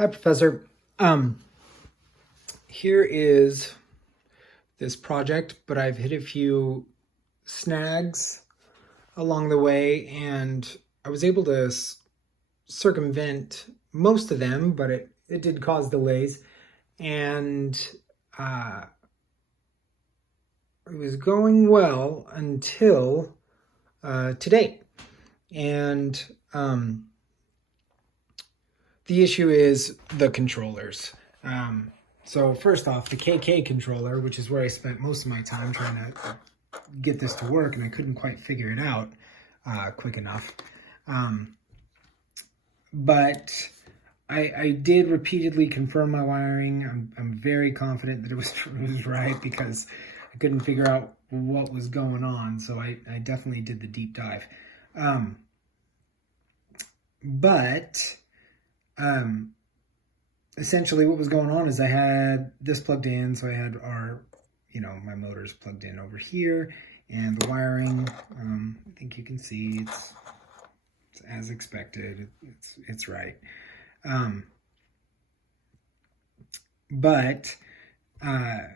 Hi, Professor. Here is this project, but I've hit a few snags along the way, and I was able to circumvent most of them, but it did cause delays. And uh, it was going well until today. And the issue is the controllers. So first off, the KK controller, which is where I spent most of my time trying to get this to work, and I couldn't quite figure it out quick enough. But I did repeatedly confirm my wiring. I'm very confident that it was right because I couldn't figure out what was going on. So I definitely did the deep dive. But essentially what was going on is I had this plugged in, so I had my motors plugged in over here, and the wiring, I think you can see it's as expected. It's right. But I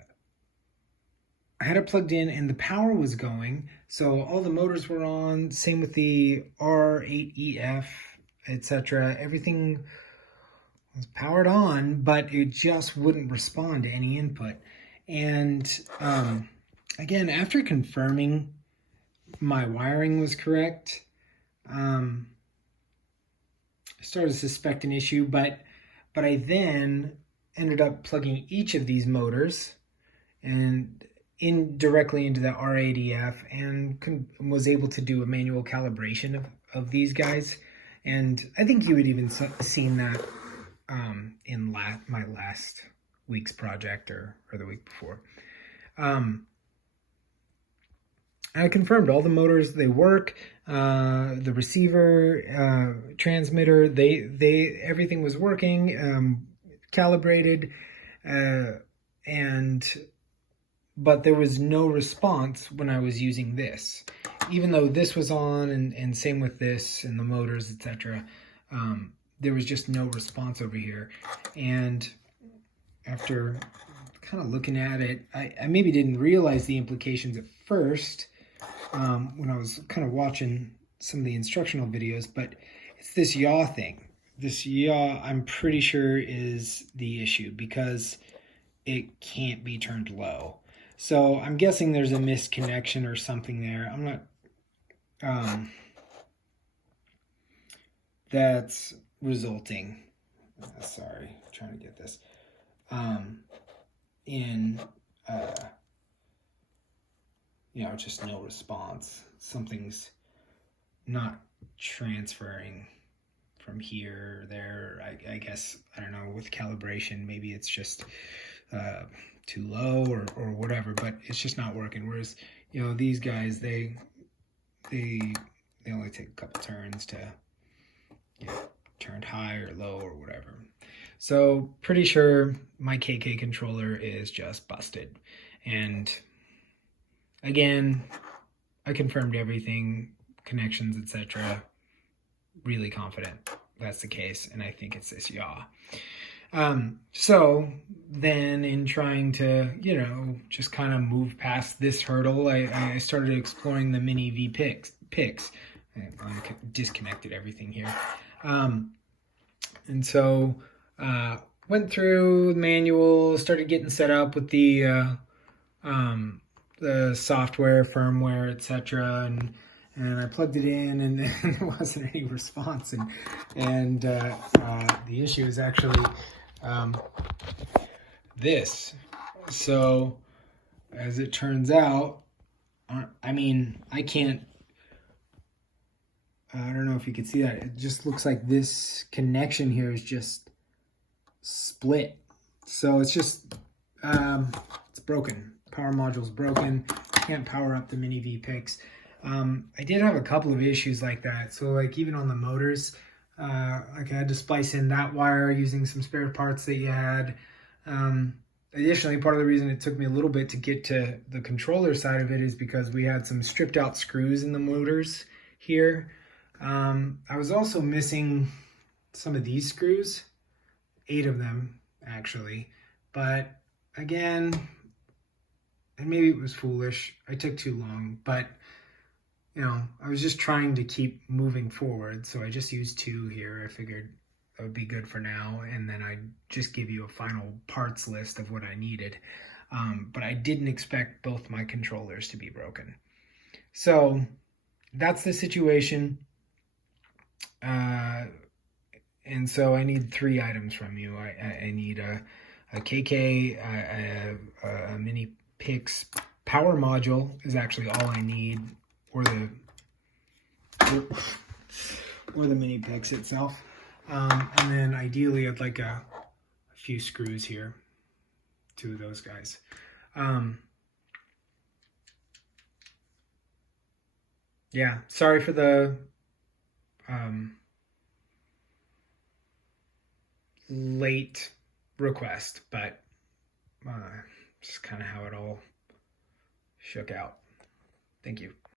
had it plugged in and the power was going, so all the motors were on, same with the R8EF, etc. Everything was powered on, but it just wouldn't respond to any input. And again, after confirming my wiring was correct, I started to suspect an issue, but I then ended up plugging each of these motors and directly into the R8EF, and was able to do a manual calibration of these guys. And I think you had even seen that in my last week's project or the week before. I confirmed all the motors, they work. The receiver, transmitter, everything was working, calibrated, but there was no response when I was using this, even though this was on, and same with this and the motors, etc. There was just no response over here. And after kind of looking at it, I maybe didn't realize the implications at first when I was kind of watching some of the instructional videos, but it's this yaw thing. This yaw, I'm pretty sure, is the issue because it can't be turned low. So I'm guessing there's a misconnection or something there. I'm not, that's resulting, sorry, I'm trying to get this, in, just no response. Something's not transferring from here or there. I guess, I don't know, with calibration, maybe it's just too low or whatever, but it's just not working. Whereas, these guys, they only take a couple turns to turned high or low or whatever. So pretty sure my KK controller is just busted. And again, I confirmed everything, connections, etc. Really confident that's the case, and I think it's this yaw. So then in trying to, just kind of move past this hurdle, I started exploring the mini V picks. I disconnected everything here. And so went through the manual, started getting set up with the software, firmware, etc. And I plugged it in, and there wasn't any response. And the issue is actually this. So as it turns out, I don't know if you can see that. It just looks like this connection here is just split. So it's just, it's broken. Power module's broken. Can't power up the mini V picks. I did have a couple of issues like that. So like even on the motors, I had to splice in that wire using some spare parts that you had. Additionally, part of the reason it took me a little bit to get to the controller side of it is because we had some stripped out screws in the motors here. I was also missing some of these screws. 8 of them actually. But again, and maybe it was foolish, I took too long, but I was just trying to keep moving forward, so I just used 2 here. I figured that would be good for now, and then I'd just give you a final parts list of what I needed. But I didn't expect both my controllers to be broken. So that's the situation. And so I need 3 items from you. I need a KK, a mini PIX power module is actually all I need, or the mini PIX itself. And then ideally I'd like a few screws here, 2 of those guys. Yeah, sorry for the late request, but just kind of how it all shook out. Thank you.